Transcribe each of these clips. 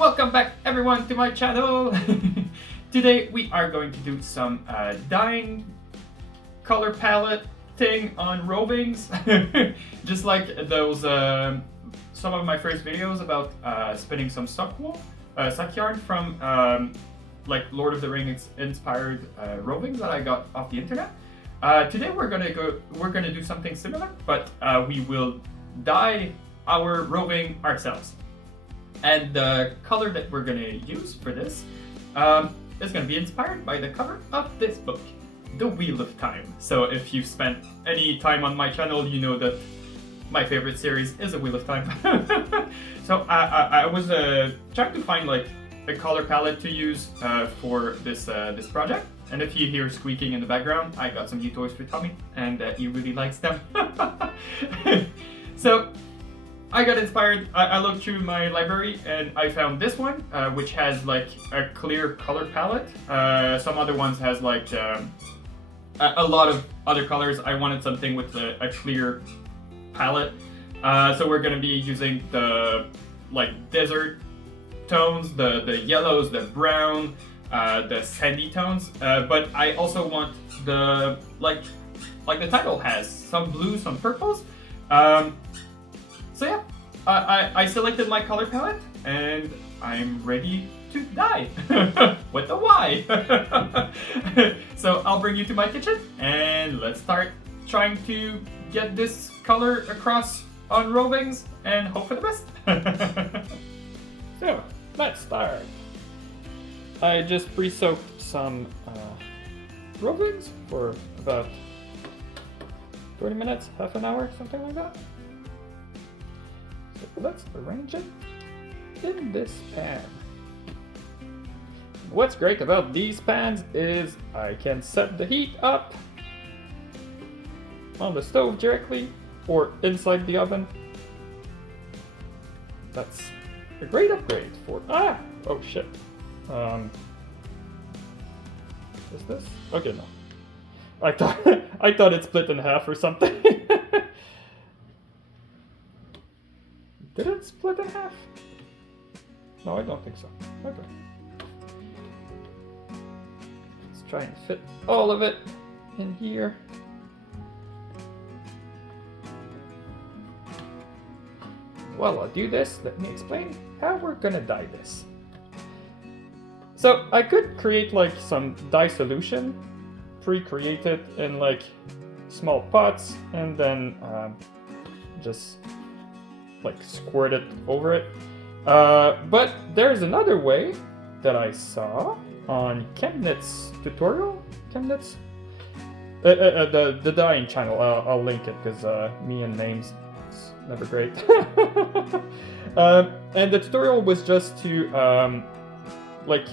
Welcome back everyone to my channel! Today we are going to do some dyeing color palette thing on Rovings. Just like those, some of my first videos about spinning some sock yarn from like Lord of the Rings inspired Rovings that I got off the internet. Today we're gonna do something similar, but we will dye our roving ourselves. And the color that we're gonna use for this is gonna be inspired by the cover of this book, The Wheel of Time. So if you've spent any time on my channel, you know that my favorite series is The Wheel of Time. So I was trying to find like a color palette to use for this project. And if you hear squeaking in the background, I got some new toys for Tommy, and he really likes them. So I got inspired. I looked through my library and I found this one, which has like a clear color palette. Some other ones has like a lot of other colors. I wanted something with a clear palette. So we're gonna be using the like desert tones, the yellows, the brown, the sandy tones. But I also want the like the title has some blues, some purples. So yeah, I selected my color palette and I'm ready to dye with the Y. So I'll bring you to my kitchen and let's start trying to get this color across on Rovings and hope for the best. So let's start. I just pre-soaked some Rovings for about 30 minutes, half an hour, something like that. So let's arrange it in this pan. What's great about these pans is I can set the heat up on the stove directly or inside the oven. That's a great upgrade for oh shit. Is this? Okay, no. I thought it split in half or something. Did it split in half? No, I don't think so. Okay. Let's try and fit all of it in here. While I do this, let me explain how we're gonna dye this. So I could create like some dye solution, pre-create it in like small pots, and then just like squirt it over it. But there's another way that I saw on Chemnitz tutorial. Chemnitz? The dyeing channel. I'll link it because me and names, it's never great. And the tutorial was just to like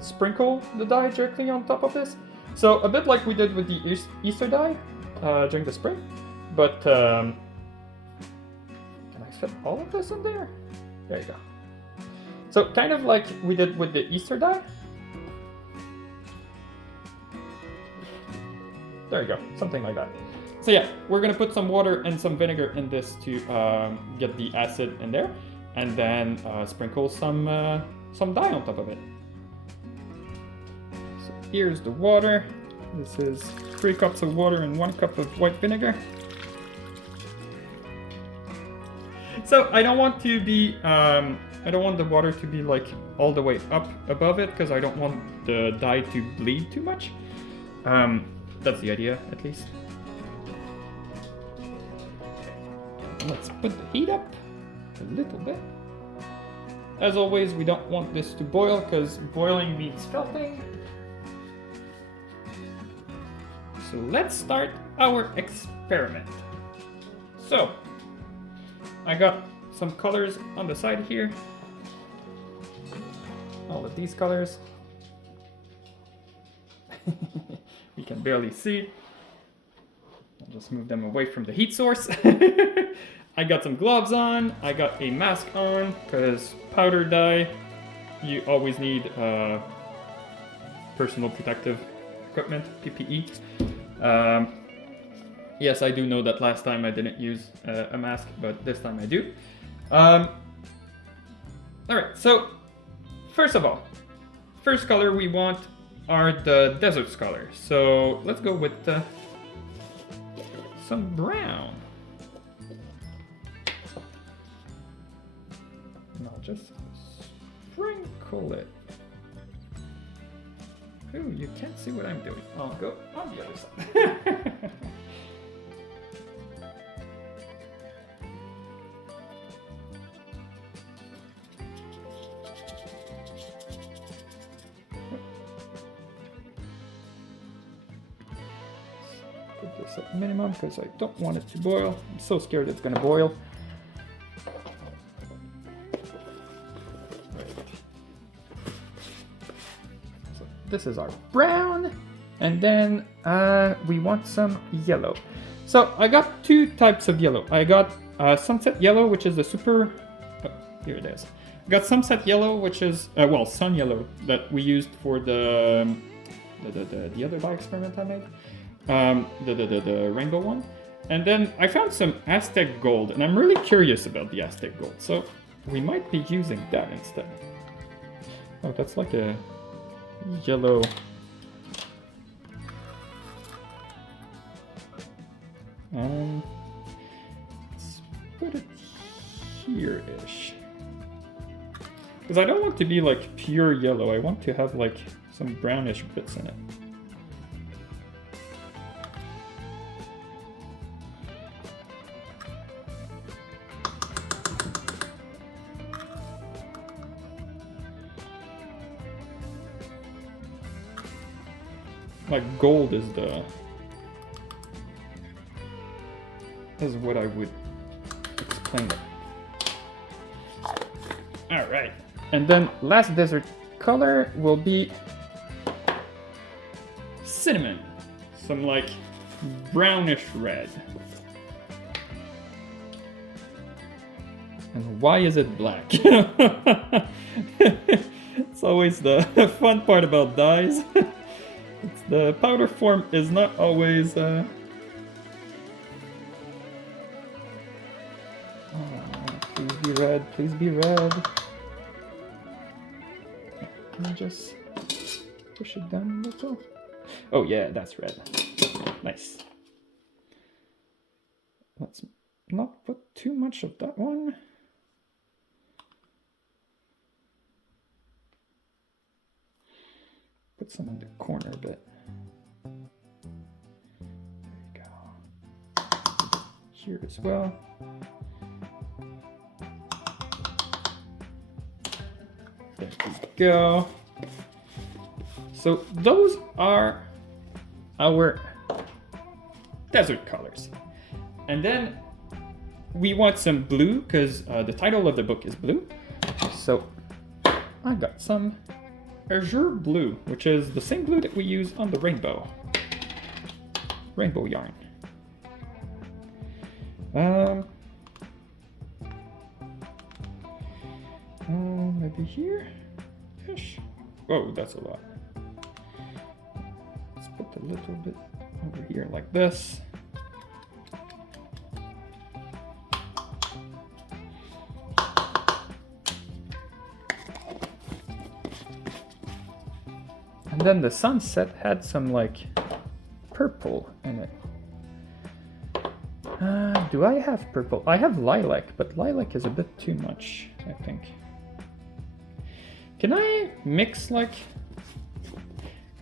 sprinkle the dye directly on top of this. So a bit like we did with the Easter dye during the spring, but can I fit all of this in there? There you go. So kind of like we did with the Easter dye. There you go, something like that. So yeah, we're gonna put some water and some vinegar in this to get the acid in there, and then sprinkle some dye on top of it. So here's the water. This is 3 cups of water and 1 cup of white vinegar. So I don't want to be, I don't want the water to be like all the way up above it because I don't want the dye to bleed too much. That's the idea, at least. Let's put the heat up a little bit. As always, we don't want this to boil because boiling means felting. So let's start our experiment. So I got some colors on the side here. All of these colors. You can barely see. I'll just move them away from the heat source. I got some gloves on. I got a mask on because powder dye, you always need personal protective equipment, PPE. Yes, I do know that last time I didn't use a mask, but this time I do. Alright, so first of all, first color we want are the desert colors. So let's go with some brown. And I'll just sprinkle it. Ooh, you can't see what I'm doing. I'll go on the other side. Put this at minimum because I don't want it to boil. I'm so scared it's gonna boil. This is our brown, and then we want some yellow. So I got two types of yellow. I got sunset yellow, which is the super. Oh, here it is. I got sunset yellow, which is well, sun yellow that we used for the other dye experiment I made, the rainbow one. And then I found some Aztec gold, and I'm really curious about the Aztec gold. So we might be using that instead. Oh, that's like a yellow. Let's put it here-ish. Because I don't want to be like pure yellow. I want to have like some brownish bits in it. Like gold is what I would explain it. All right, and then last desert color will be cinnamon, some like brownish red. And why is it black? It's always the fun part about dyes. The powder form is not always please be red, please be red. Can I just push it down a little? Oh yeah, that's red. Nice. Let's not put too much of that one. Put some in the corner a bit. There you go. Here as well. There we go. So those are our desert colors. And then we want some blue because the title of the book is blue. So I got some azure blue, which is the same blue that we use on the rainbow yarn. Maybe here-ish. Whoa, that's a lot. Let's put a little bit over here like this. And then the sunset had some like purple in it. Do I have purple? I have lilac, but lilac is a bit too much, I think. Can I mix like...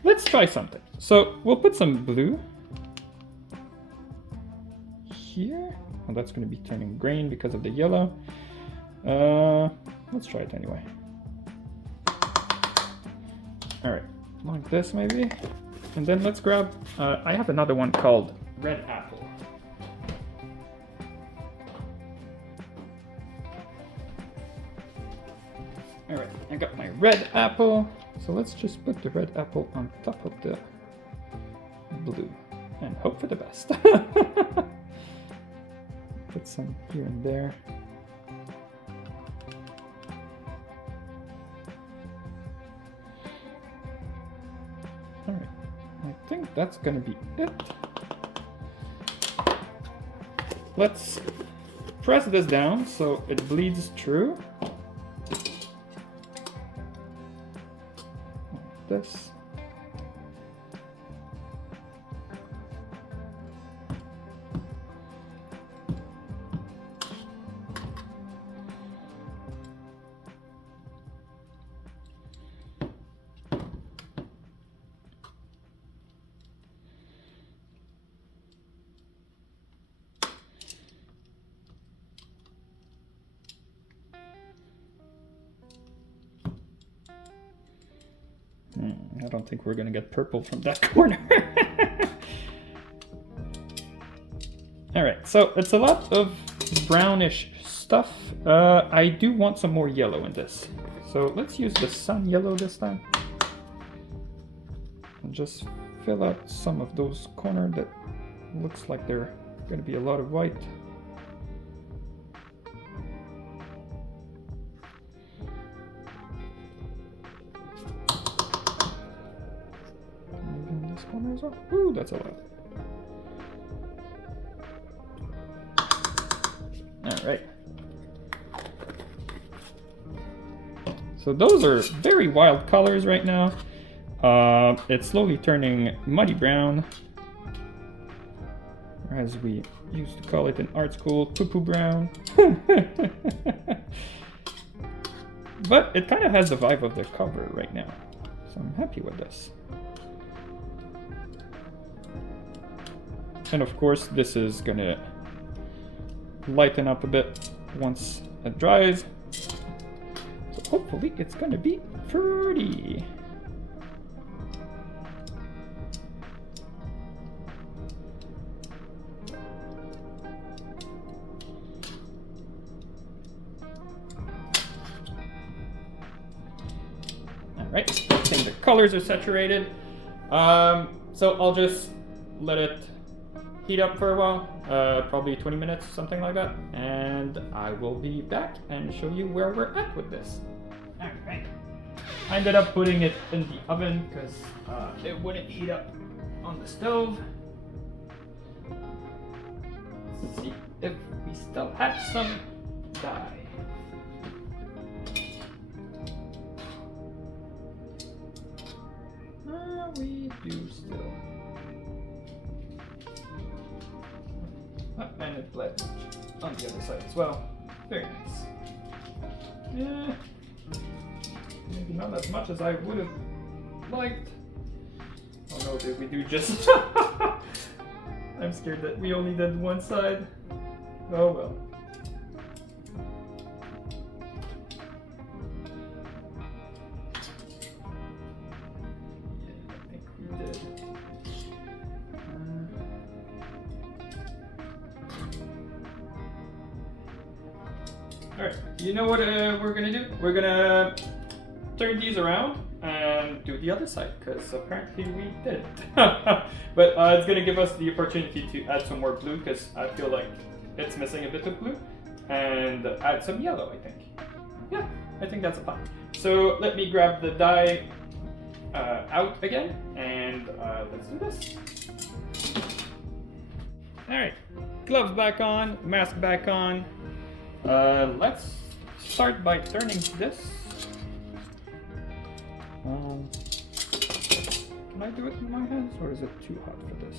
Let's try something. So we'll put some blue here. Oh, that's going to be turning green because of the yellow. Let's try it anyway. All right. Like this maybe, and then let's grab, I have another one called red apple. Alright, I got my red apple, so let's just put the red apple on top of the blue and hope for the best. Put some here and there. Alright, I think that's gonna be it. Let's press this down so it bleeds through. this. I don't think we're gonna get purple from that corner. All right, so it's a lot of brownish stuff. I do want some more yellow in this. So let's use the sun yellow this time. And just fill out some of those corners that looks like they're gonna be a lot of white. Corner as well. Ooh, that's a lot. All right. So those are very wild colors right now. It's slowly turning muddy brown, or as we used to call it in art school, poo-poo brown. But it kind of has the vibe of the cover right now, so I'm happy with this. And of course, this is gonna lighten up a bit once it dries. So hopefully it's gonna be pretty. All right, I think the colors are saturated. So I'll just let it heat up for a while, probably 20 minutes, something like that, and I will be back and show you where we're at with this. Alright, I ended up putting it in the oven because it wouldn't heat up on the stove. Let's see if we still have some dye. We do still. And it bled on the other side as well. Very nice. Yeah, maybe not as much as I would have liked. Oh no, did we do just... I'm scared that we only did one side. Oh well. Yeah, I think we did. Alright, you know what we're gonna do? We're gonna turn these around and do the other side, because apparently we did it. But it's gonna give us the opportunity to add some more blue, because I feel like it's missing a bit of blue, and add some yellow, I think. Yeah, I think that's a plan. So let me grab the dye out again, and let's do this. Alright, gloves back on, mask back on. Let's start by turning this. Can I do it in my hands, or is it too hot for this?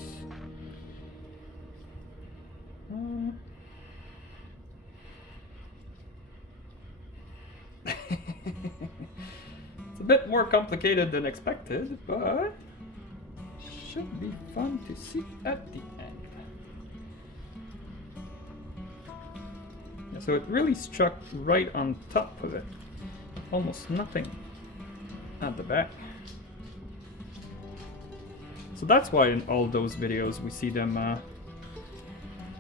It's a bit more complicated than expected, but should be fun to see at the end. So it really struck right on top of it. Almost nothing at the back. So that's why in all those videos we see them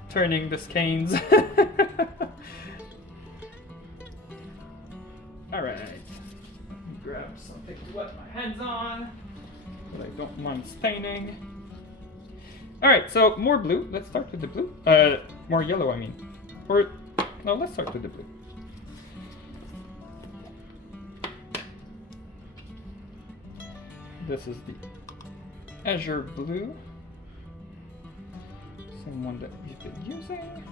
turning the skeins. Alright, let me grab something to wet my hands on, but I don't mind staining. Alright, so more blue. Let's start with the blue. More yellow, I mean. Or, no, let's start with the blue. This is the azure blue. Same one that we've been using.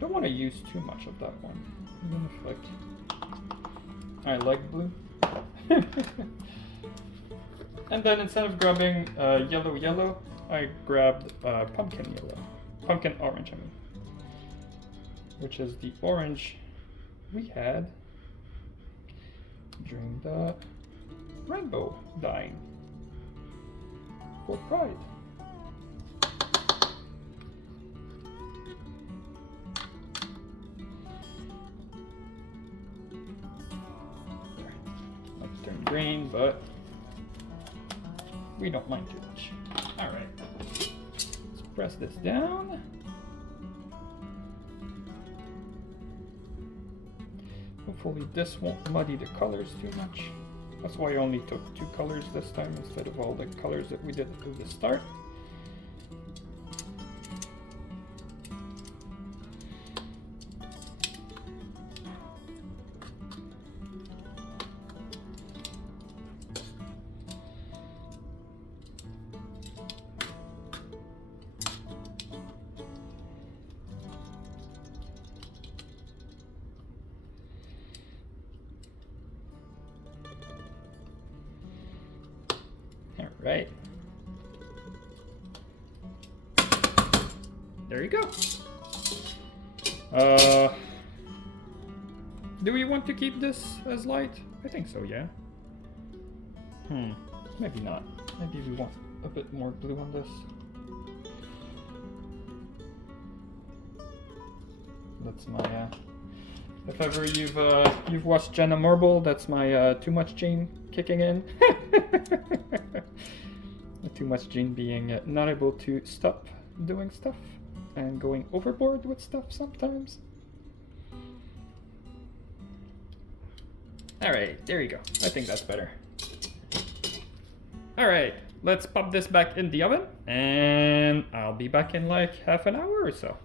Don't want to use too much of that one. Even if, like, I like blue. And then instead of grabbing yellow, I grabbed pumpkin orange, I mean. Which is the orange we had during the rainbow dyeing for Pride. Let's turn green, but we don't mind too much. All right, let's press this down. Hopefully this won't muddy the colors too much. That's why I only took 2 colors this time instead of all the colors that we did at the start. Right. There you go. Do we want to keep this as light? I think so, yeah. Maybe not. Maybe we want a bit more blue on this. That's my, if ever you've watched Jenna Marble, that's my too much gene kicking in. Too much gene being not able to stop doing stuff and going overboard with stuff sometimes. Alright, there you go. I think that's better. Alright, let's pop this back in the oven and I'll be back in like half an hour or so.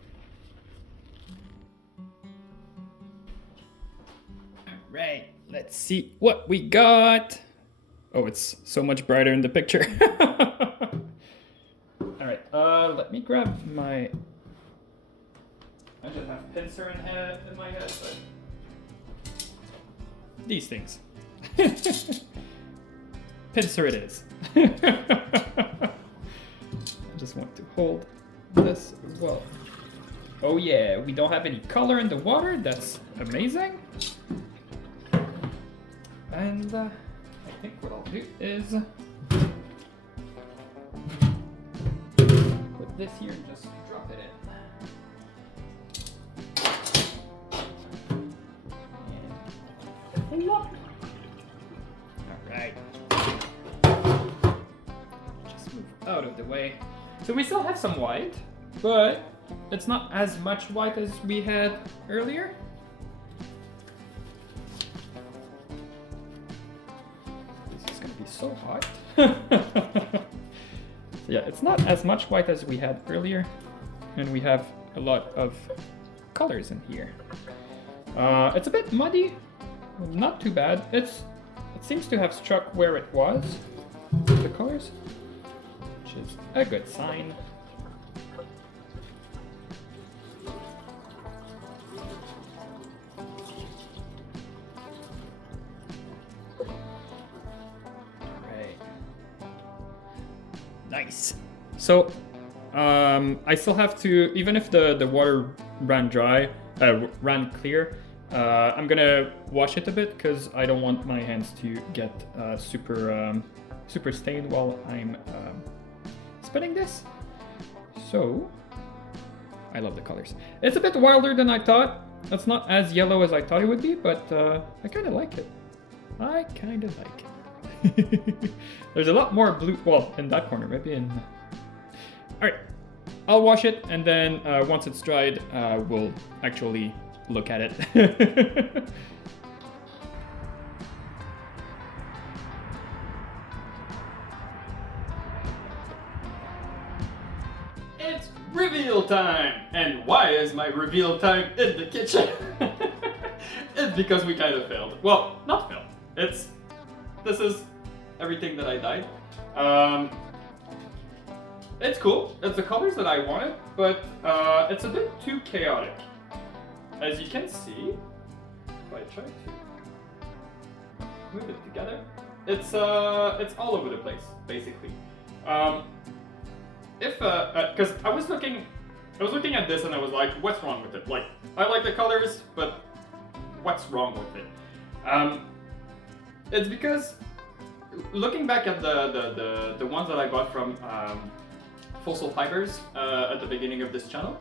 Alright, let's see what we got. Oh, it's so much brighter in the picture. Alright, let me grab my... I just have pincer in my head, but... These things. Pincer it is. I just want to hold this as well. Oh yeah, we don't have any color in the water. That's amazing. And I think what I'll do is put this here and just drop it in. Alright. Just move out of the way. So we still have some white, but it's not as much white as we had earlier. This is gonna be so hot. Yeah, it's not as much white as we had earlier, and we have a lot of colors in here. It's a bit muddy, not too bad. It seems to have struck where it was, the colors, which is a good sign. Alright. Nice. So, I still have to, even if the water ran dry, ran clear, I'm gonna wash it a bit because I don't want my hands to get super stained while I'm spinning this. So, I love the colors. It's a bit wilder than I thought. It's not as yellow as I thought it would be, but I kind of like it. I kind of like it. There's a lot more blue, well, in that corner, maybe in... Alright, I'll wash it, and then once it's dried, we'll actually look at it. It's reveal time! And why is my reveal time in the kitchen? It's because we kind of failed. Well, not failed. This is everything that I dyed. It's cool. It's the colors that I wanted, but it's a bit too chaotic. As you can see, if I try to move it together. It's all over the place, basically. Because I was looking at this and I was like, what's wrong with it? Like, I like the colors, but what's wrong with it? It's because looking back at the ones that I bought from Fossil Fibers at the beginning of this channel,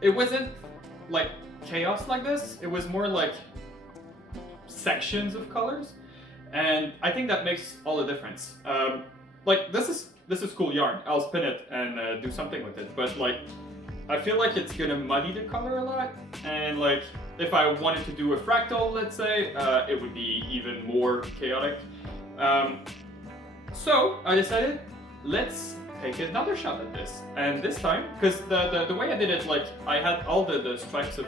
it wasn't like chaos like this. It was more like sections of colors, and I think that makes all the difference. Like this is cool yarn. I'll spin it and do something with it, but like I feel like it's gonna muddy the color a lot, and like if I wanted to do a fractal, let's say, it would be even more chaotic. So I decided, let's take another shot at this. And this time, because the way I did it, like I had all the stripes of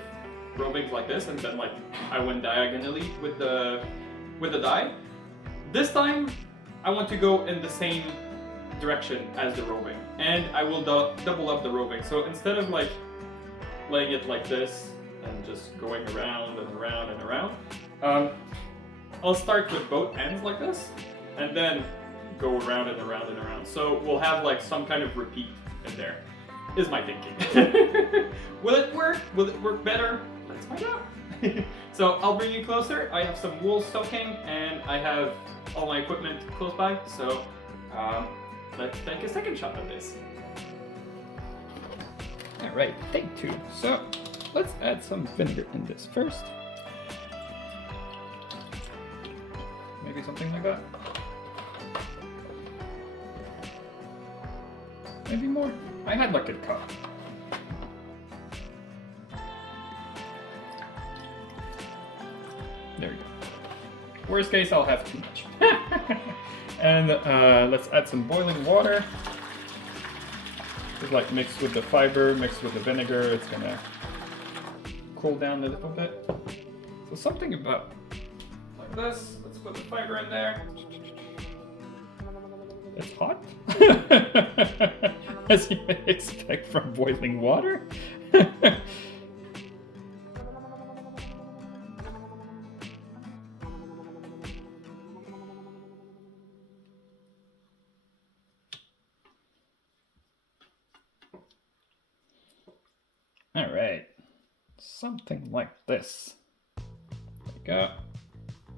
rovings like this, and then like I went diagonally with the dye. This time, I want to go in the same direction as the roving, and I will double up the roving. So instead of like laying it like this and just going around and around and around, I'll start with both ends like this, and then go around and around and around. So we'll have like some kind of repeat in there, is my thinking. Will it work? Will it work better? Let's find out. So I'll bring you closer. I have some wool soaking, and I have all my equipment close by, so let's take a second shot at this. Alright, take two. So let's add some vinegar in this first. Maybe something like that. Maybe more. I had like a cup. There you go. Worst case, I'll have too much. And let's add some boiling water. Just like mixed with the fiber, mixed with the vinegar, it's gonna cool down a little bit. So something about like this. Let's put the fiber in there. It's hot, as you may expect from boiling water. All right, something like this. There we go.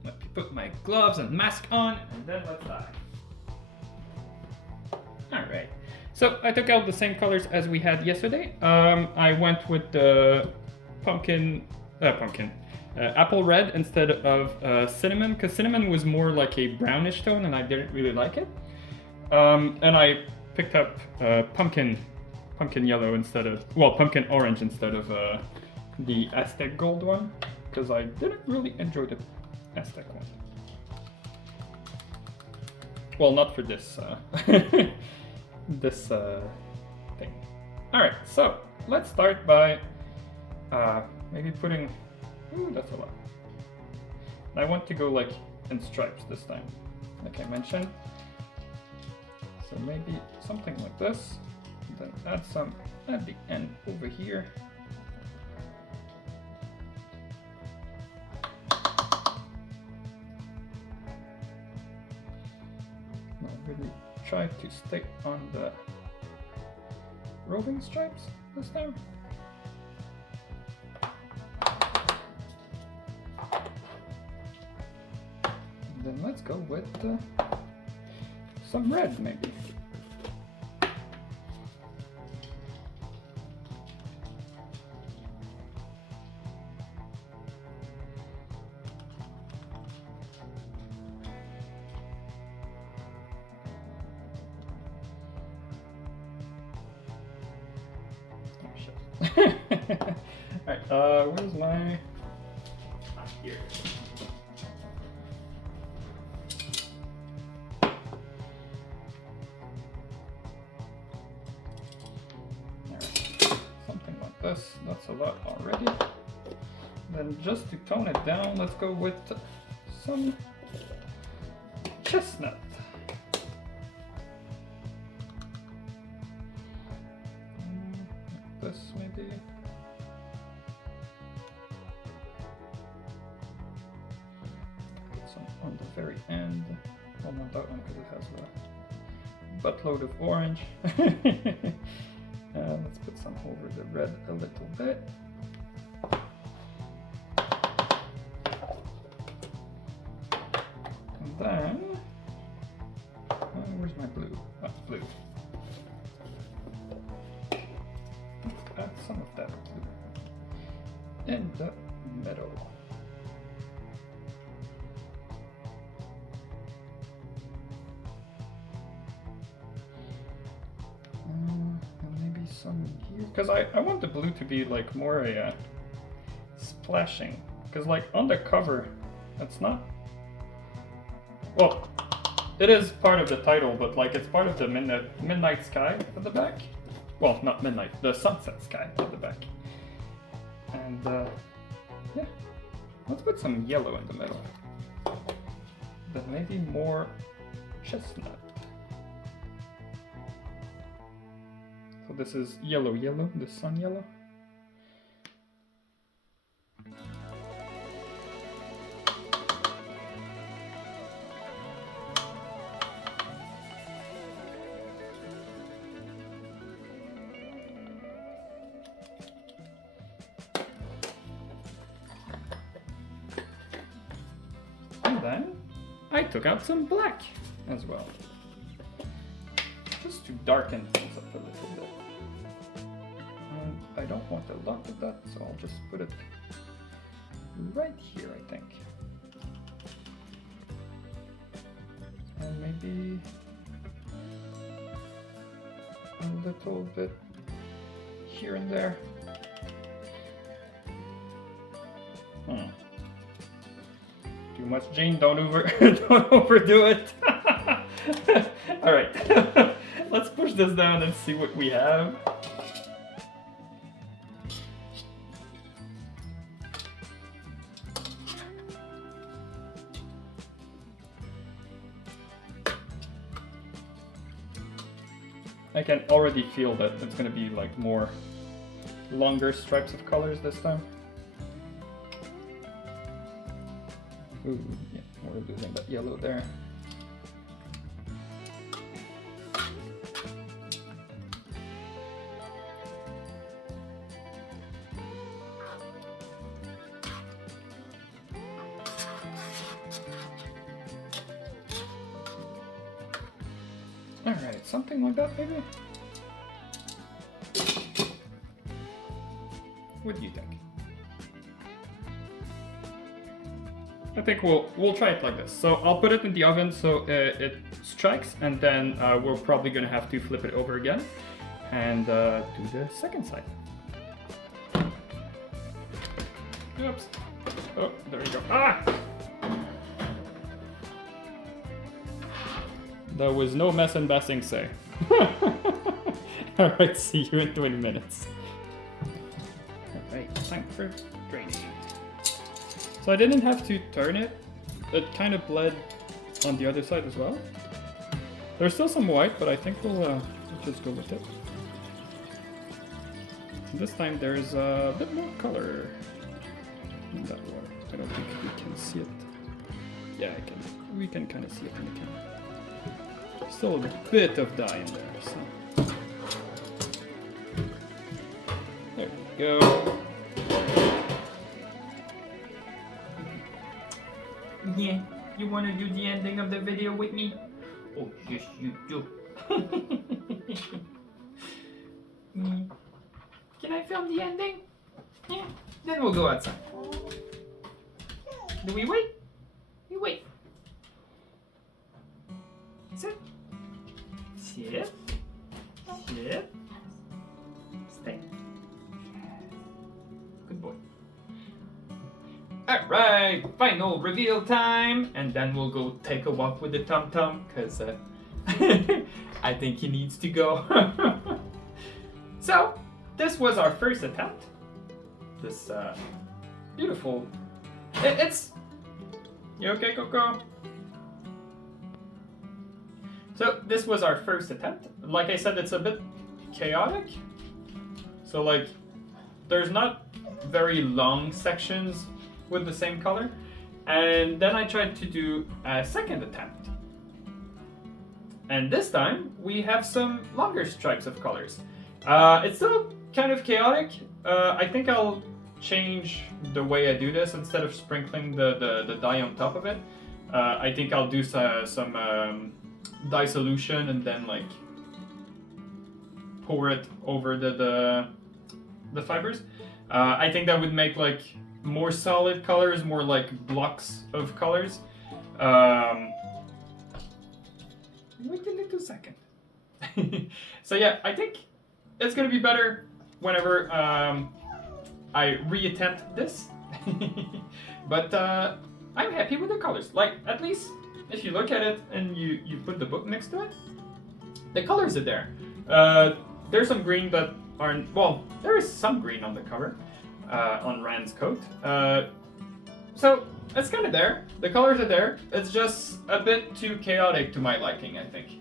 Let me put my gloves and mask on, and then let's dye. Alright, so I took out the same colors as we had yesterday. I went with the apple red instead of cinnamon, because cinnamon was more like a brownish tone and I didn't really like it. And I picked up pumpkin yellow instead of, well, pumpkin orange instead of the Aztec gold one, because I didn't really enjoy the Aztec one. Well, not for this this thing. Alright, so let's start by maybe putting, ooh, that's a lot. I want to go like in stripes this time, like I mentioned. So maybe something like this, and then add some at the end over here. Really try to stay on the roving stripes this time. And then let's go with some red maybe. Alright, where's my... here. Alright, something like this, that's a lot already. Then just to tone it down, let's go with some chestnut. Like this maybe. on the very end. Well, not that one because it has a buttload of orange. Let's put some over the red a little bit. And then, where's my blue? Ah, blue. Let's add some of that blue in the middle. And maybe some here, because I want the blue to be like more a splashing, because like on the cover, it's not. Well, it is part of the title, but like it's part of the midnight sky at the back. Well, not midnight, the sunset sky at the back. And yeah, let's put some yellow in the middle. Then maybe more chestnut. So this is yellow, the sun yellow. And then I took out some black as well, just to darken things up a little bit. And I don't want a lot of that, so I'll just put it right here, I think. And maybe a little bit here and there. Too much, Jane. Don't overdo it. All right, let's push this down and see what we have. I can already feel that it's going to be like more longer stripes of colors this time. Ooh, yeah, we're losing that yellow there. Alright, something like that maybe? What do you think? I think we'll try it like this. So I'll put it in the oven so it strikes, and then we're probably gonna have to flip it over again and do the second side. Oops. Oh, there you go. Ah! There was no mess and bassing say. Alright, see you in 20 minutes. Alright, time for draining. So I didn't have to turn it. It kind of bled on the other side as well. There's still some white, but I think we'll just go with it. This time there's a bit more color in that water. I don't think we can see it. Yeah, I can. We can kind of see it in the camera. Still a bit of dye in there, so. There we go. Yeah, you want to do the ending of the video with me? Oh, yes, you do. Can I film the ending? Yeah, then we'll go outside. Do we wait? We wait. Sit. Sit. Sit. Stay. Good boy. Alright, final reveal time, and then we'll go take a walk with the Tum Tum, because I think he needs to go. So, this was our first attempt. This beautiful. It's. You okay, Coco? So, this was our first attempt. Like I said, it's a bit chaotic. So, like, there's not very long sections with the same color, And then I tried to do a second attempt. And this time we have some longer stripes of colors. It's still kind of chaotic. I think I'll change the way I do this. Instead of sprinkling the dye on top of it, I think I'll do some dye solution and then like pour it over the fibers. I think that would make like more solid colors, more like blocks of colors. Wait a little second. So yeah, I think it's gonna be better whenever I reattempt this. But I'm happy with the colors. Like, at least if you look at it and you put the book next to it, the colors are there. There's some green that aren't, well, there is some green on the cover, on Rand's coat. So it's kind of there. The colors are there. It's just a bit too chaotic to my liking, I think.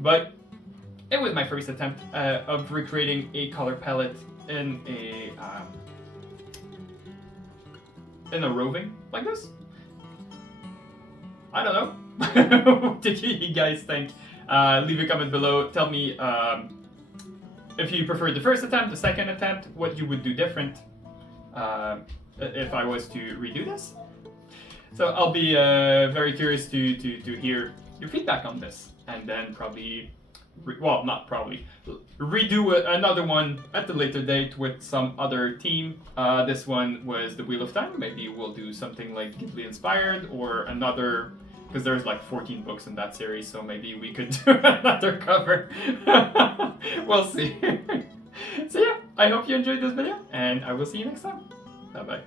But it was my first attempt of recreating a color palette in a roving like this. I don't know. What did you guys think? Leave a comment below. Tell me if you preferred the first attempt, the second attempt, what you would do different if I was to redo this. So I'll be very curious to hear your feedback on this, and then probably, well, not probably, redo another one at a later date with some other team. This one was the Wheel of Time. Maybe we'll do something like Ghibli inspired, or another, because there's like 14 books in that series, so maybe we could do another cover. We'll see. So yeah, I hope you enjoyed this video, and I will see you next time. Bye bye.